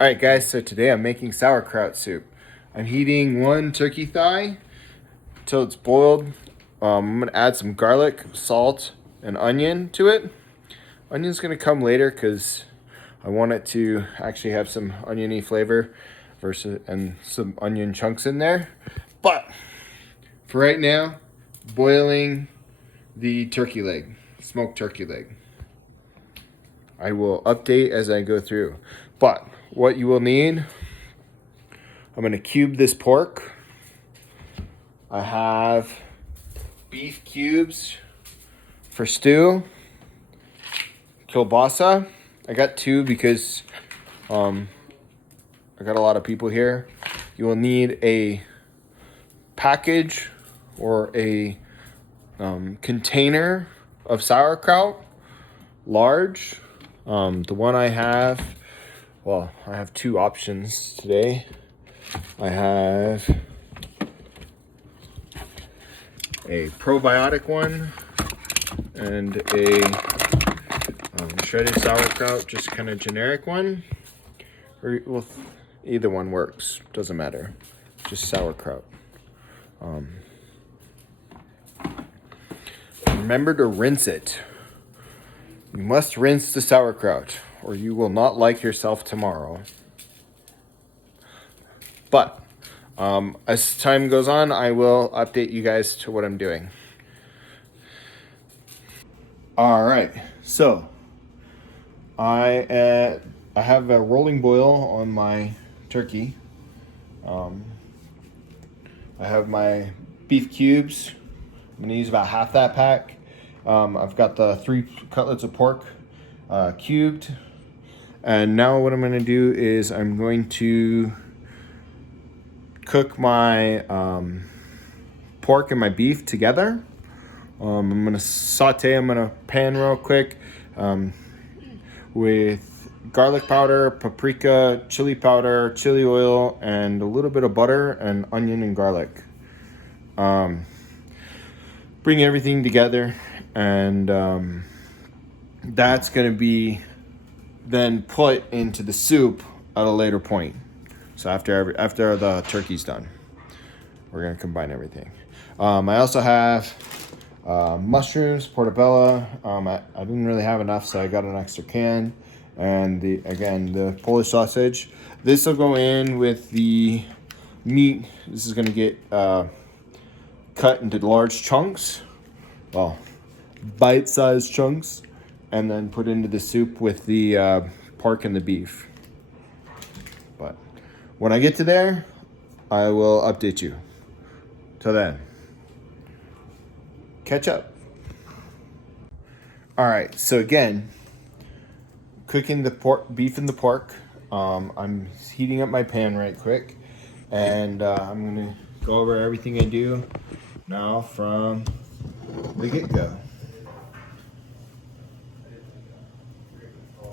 Alright guys, so today I'm making sauerkraut soup. I'm heating one turkey thigh until it's boiled. I'm going to add some garlic, salt, and onion to it. Onion's going to come later because I want it to actually have some oniony flavor and some onion chunks in there. But for right now, boiling the turkey leg, smoked turkey leg. I will update as I go through. But what you will need, I'm going to cube this pork. I have beef cubes for stew. Kielbasa. I got two because I got a lot of people here. You will need a package or a container of sauerkraut, large. The one I have, well, I have two options today. I have a probiotic one and a shredded sauerkraut, just kind of generic one. Or, well, either one works, doesn't matter. Just sauerkraut. Remember to rinse it. You must rinse the sauerkraut, or you will not like yourself tomorrow. But as time goes on, I will update you guys to what I'm doing. All right, so I have a rolling boil on my turkey. I have my beef cubes. I'm gonna use about half that pack. I've got the 3 cutlets of pork cubed. And now what I'm gonna do is I'm going to cook my pork and my beef together. I'm gonna saute them in a pan real quick with garlic powder, paprika, chili powder, chili oil, and a little bit of butter and onion and garlic. Bring everything together, and that's gonna be then put into the soup at a later point. So after the turkey's done, we're gonna combine everything. I also have mushrooms, portobello. I didn't really have enough, so I got an extra can. And the Polish sausage. This will go in with the meat. This is gonna get cut into large chunks, well, bite-sized chunks, and then put into the soup with the pork and the beef. But when I get to there, I will update you. Till then, catch up. All right, so again, cooking the beef and the pork. I'm heating up my pan right quick, and I'm gonna go over everything I do now from the get-go.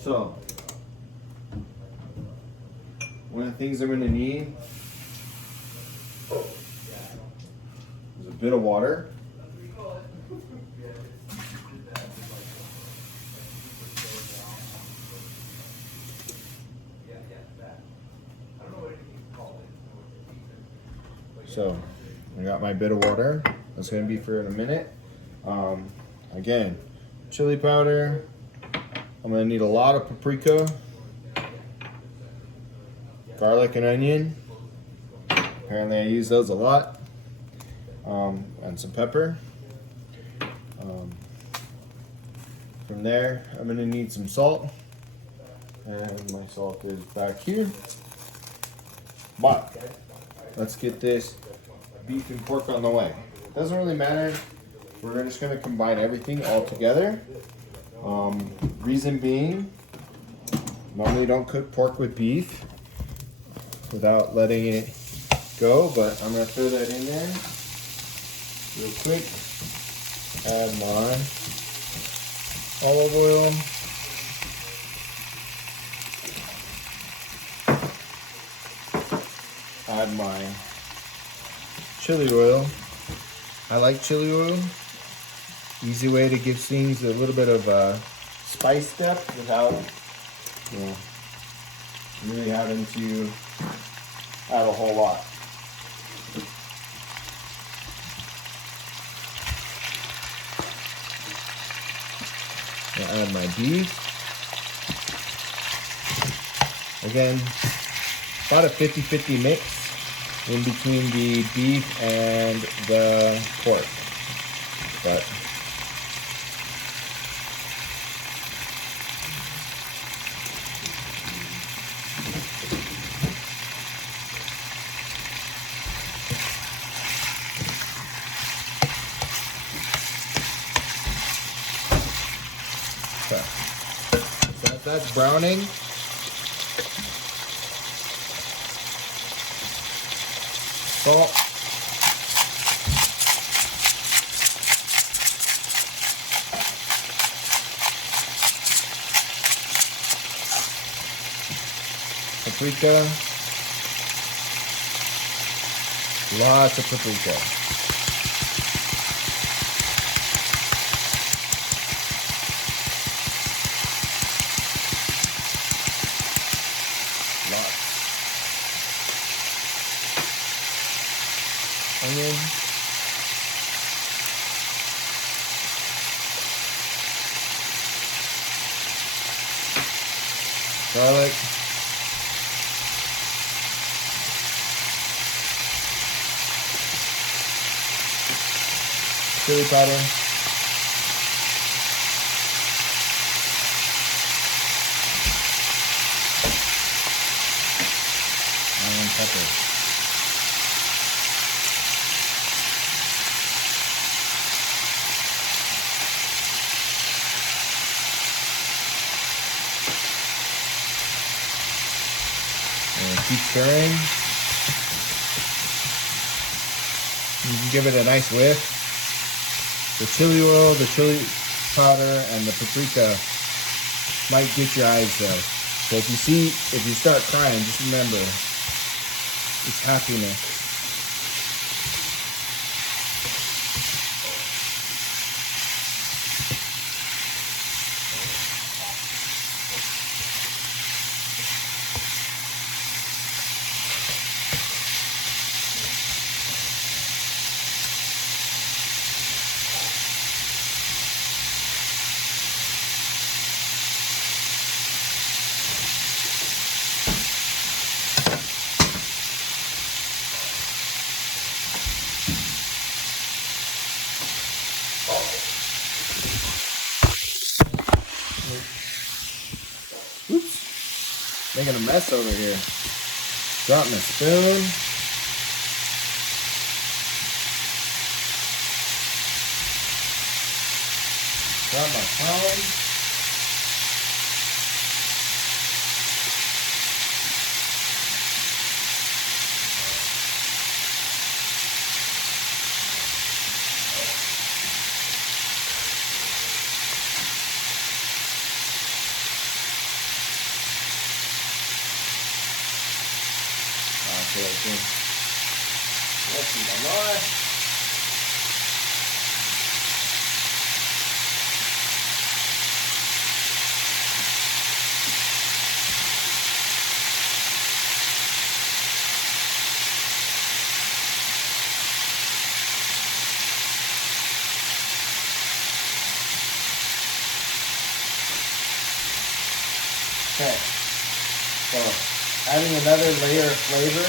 So, one of the things I'm gonna need is a bit of water. So, I got my bit of water. That's gonna be for in a minute. Again, chili powder. I'm gonna need a lot of paprika, garlic and onion. Apparently I use those a lot. And some pepper. From there, I'm gonna need some salt. And my salt is back here. But let's get this beef and pork on the way. Doesn't really matter. We're just gonna combine everything all together. Reason being, normally don't cook pork with beef without letting it go, but I'm gonna throw that in there real quick. Add my olive oil. Add my chili oil. I like chili oil. Easy way to give things a little bit of a spice depth without, really having to add a whole lot. I'll add my beef. Again, about a 50-50 mix in between the beef and the pork. But so as that's browning, salt, paprika, lots of paprika. Lots. Onion. Garlic. Chili powder. And pepper. And keep stirring. You can give it a nice whiff. The chili oil, the chili powder, and the paprika might get your eyes though. So if you start crying, just remember, it's happiness. Oops, making a mess over here. Drop my spoon. Drop my phone. Let's see my knife. Okay, so adding another layer of flavor.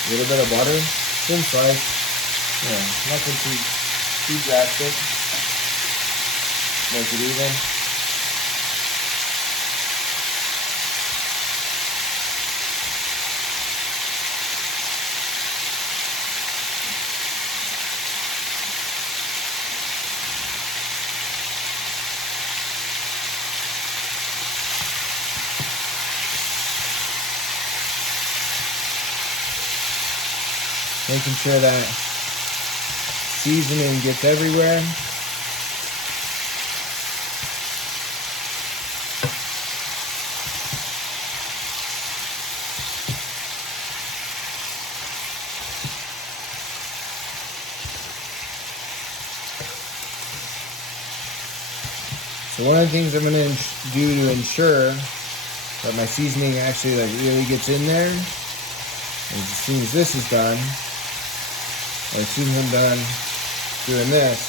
A little bit of butter, thin slice, nothing too drastic. Make it even. Making sure that seasoning gets everywhere. So one of the things I'm gonna do to ensure that my seasoning actually like really gets in there is as soon as this is done, and as soon as I'm done doing this,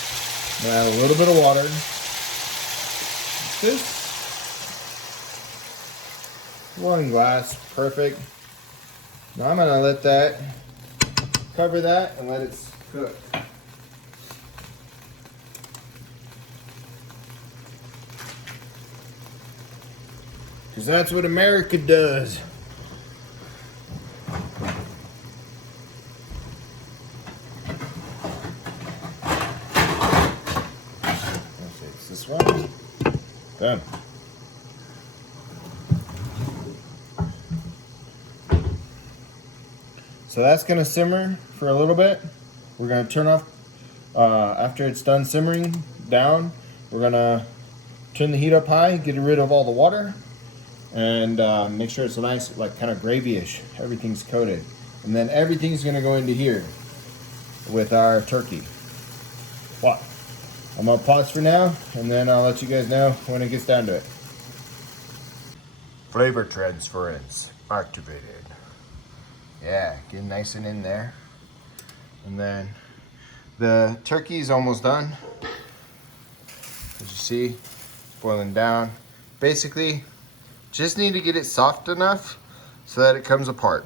I'm gonna add a little bit of water. This one glass, perfect. Now I'm gonna let that cover that and let it cook. Because that's what America does. It's this one. Done. So that's gonna simmer for a little bit. We're gonna turn off, after it's done simmering down, we're gonna turn the heat up high, get rid of all the water, and make sure it's a nice, like kind of gravy-ish. Everything's coated. And then everything's gonna go into here with our turkey. What? I'm gonna pause for now, and then I'll let you guys know when it gets down to it. Flavor transference activated. Yeah, getting nice and in there. And then the turkey's almost done. As you see, boiling down. Basically, just need to get it soft enough so that it comes apart.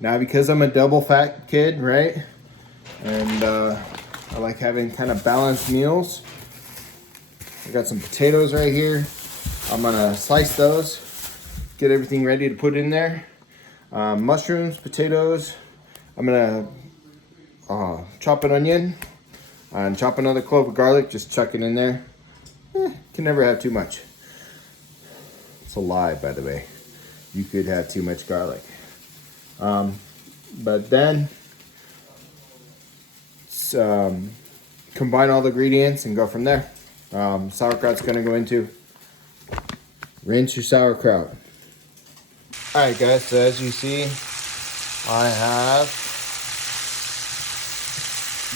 Now, because I'm a double fat kid, right? And I like having kind of balanced meals. I got some potatoes right here. I'm gonna slice those, get everything ready to put in there. Mushrooms, potatoes. I'm gonna chop an onion and chop another clove of garlic, just chuck it in there. Can never have too much. It's a lie, by the way. You could have too much garlic. But then combine all the ingredients and go from there. Sauerkraut's gonna go into, rinse your sauerkraut. All right, guys, so as you see, I have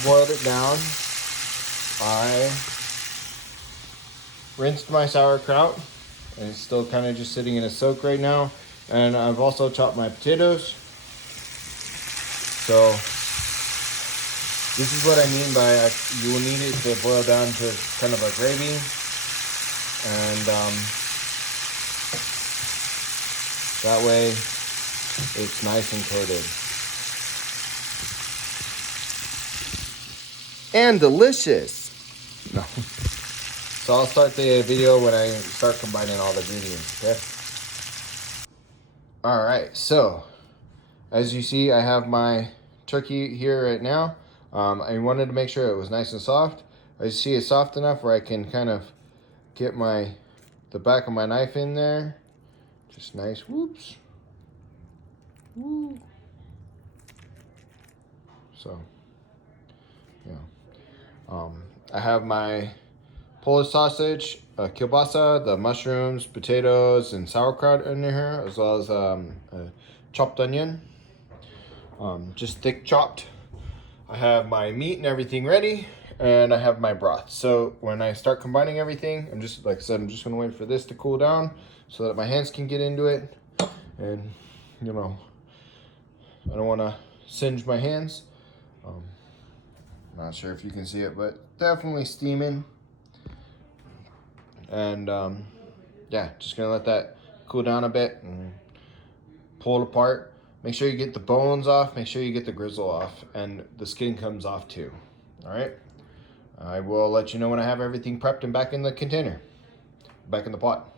boiled it down. I rinsed my sauerkraut, and it's still kind of just sitting in a soak right now. And I've also chopped my potatoes. So this is what I mean by you will need it to boil down to kind of a gravy. And that way it's nice and coated. And delicious. No. So I'll start the video when I start combining all the ingredients, okay? All right, so as you see, I have my turkey here right now. I wanted to make sure it was nice and soft. I see it's soft enough where I can kind of get the back of my knife in there. Just nice, whoops. Woo. So, yeah. I have my Polish sausage, kielbasa, the mushrooms, potatoes, and sauerkraut in here, as well as a chopped onion, just thick chopped. I have my meat and everything ready, and I have my broth. So when I start combining everything, I'm just, like I said, I'm just gonna wait for this to cool down so that my hands can get into it. And, you know, I don't wanna singe my hands. Not sure if you can see it, but definitely steaming. And yeah, just gonna let that cool down a bit and pull it apart. Make sure you get the bones off, make sure you get the grizzle off, and the skin comes off too. All right, I will let you know when I have everything prepped and back in the container, back in the pot.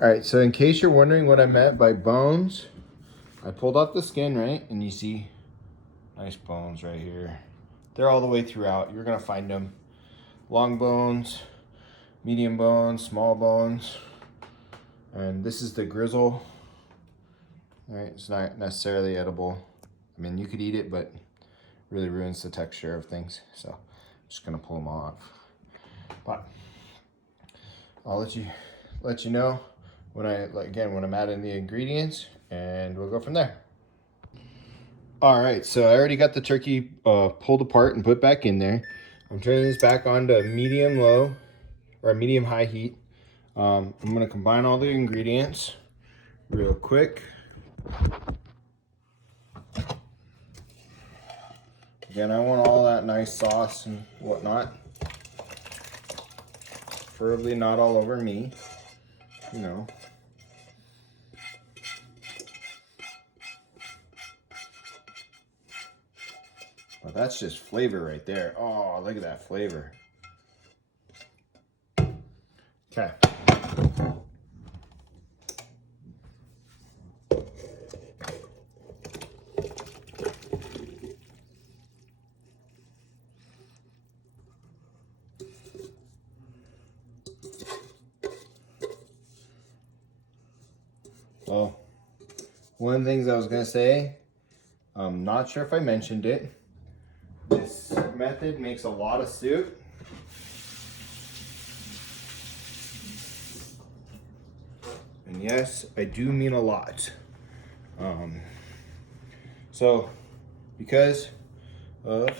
All right, so in case you're wondering what I meant by bones, I pulled off the skin, right? And you see nice bones right here. They're all the way throughout. You're gonna find them. Long bones, medium bones, small bones. And this is the grizzle. All right, it's not necessarily edible. I mean, you could eat it, but really ruins the texture of things. So I'm just gonna pull them all off. But I'll let you know when when I'm adding the ingredients, and we'll go from there. All right, so I already got the turkey pulled apart and put back in there. I'm turning this back on to medium low or medium high heat. I'm gonna combine all the ingredients real quick. Again, I want all that nice sauce and whatnot. Preferably not all over me, you know. Well, that's just flavor right there. Oh, look at that flavor. Okay. Well, one of the things I was gonna say, I'm not sure if I mentioned it. This method makes a lot of soup. And yes, I do mean a lot. So, because of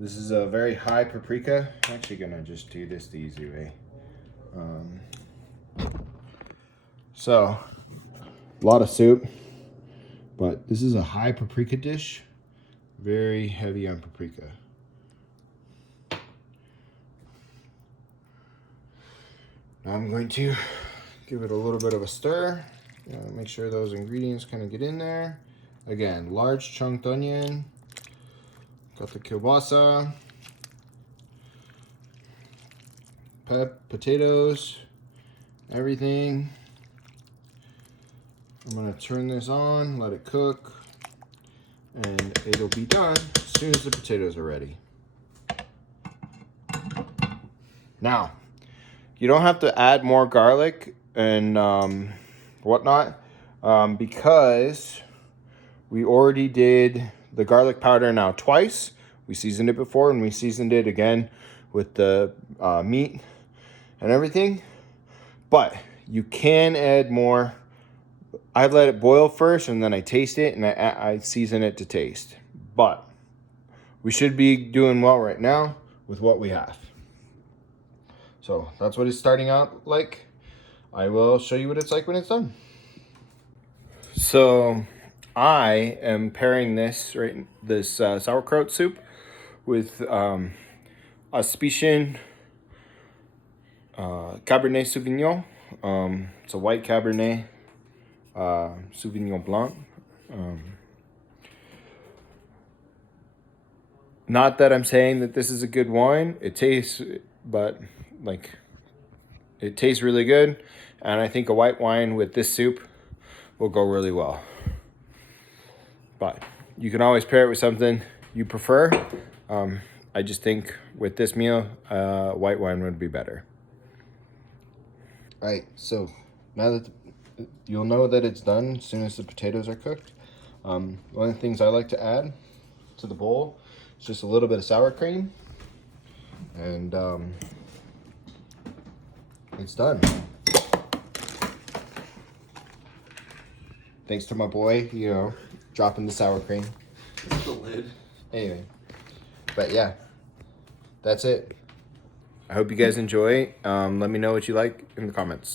this is a very high paprika, I'm actually gonna just do this the easy way. So, a lot of soup, but this is a high paprika dish, very heavy on paprika. Now I'm going to give it a little bit of a stir. Make sure those ingredients kind of get in there. Again, large chunked onion. Got the kielbasa. Potatoes. Everything. I'm gonna turn this on, let it cook, and it'll be done as soon as the potatoes are ready. Now, you don't have to add more garlic and whatnot because we already did the garlic powder now twice. We seasoned it before and we seasoned it again with the meat and everything. But you can add more. I let it boil first and then I taste it and I season it to taste. But we should be doing well right now with what we have. So that's what it's starting out like. I will show you what it's like when it's done. So I am pairing this sauerkraut soup with Auspician Cabernet Sauvignon. It's a white Cabernet Sauvignon Blanc. Not that I'm saying that this is a good wine. It tastes, but like, it tastes really good. And I think a white wine with this soup will go really well. But you can always pair it with something you prefer. I just think with this meal, white wine would be better. All right, so now that you'll know that it's done as soon as the potatoes are cooked. One of the things I like to add to the bowl is just a little bit of sour cream, and it's done. Thanks to my boy, dropping the sour cream. The lid. Anyway, but yeah, that's it. I hope you guys enjoy. Let me know what you like in the comments.